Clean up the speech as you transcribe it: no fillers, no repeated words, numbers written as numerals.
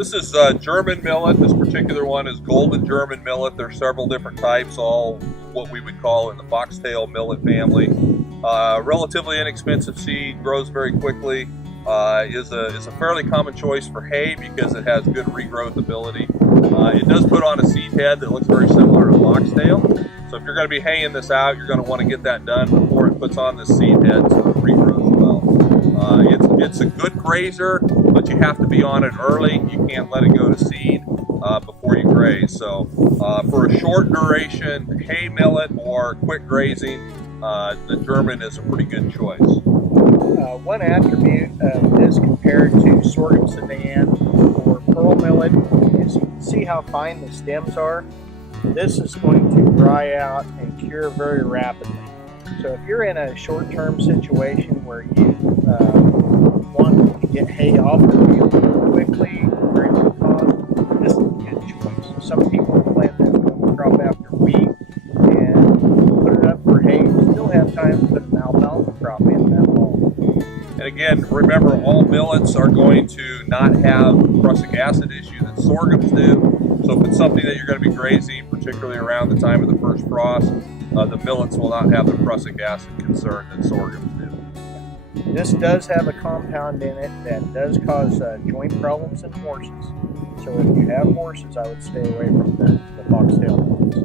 This is German millet. This particular one is golden German millet. There's several different types, all what we would call in the foxtail millet family. Relatively inexpensive seed, grows very quickly. Is a fairly common choice for hay because it has good regrowth ability. It does put on a seed head that looks very similar to foxtail. So if you're going to be haying this out, you're going to want to get that done before it puts on this seed head so it regrows well. It's a good grazer, but you have to be on it early. You can't let it go to seed before you graze. So for a short duration hay millet or quick grazing, the German is a pretty good choice. One attribute of this compared to sorghum sedan or pearl millet is you can see how fine the stems are. This is going to dry out and cure very rapidly. So if you're in a short-term situation where you want to get hay off the field quickly, very low cost, this is a good choice. Some people plant this crop after wheat and put it up for hay. You still have time to put an alfalfa crop in that fall. And again, remember, all millets are going to not have the prussic acid issue that sorghums do. So if it's something that you're going to be grazing, particularly around the time of the first frost, the millets will not have the prussic acid concern that sorghums do. This does have a compound in it that does cause joint problems in horses. So if you have horses, I would stay away from the foxtail millets.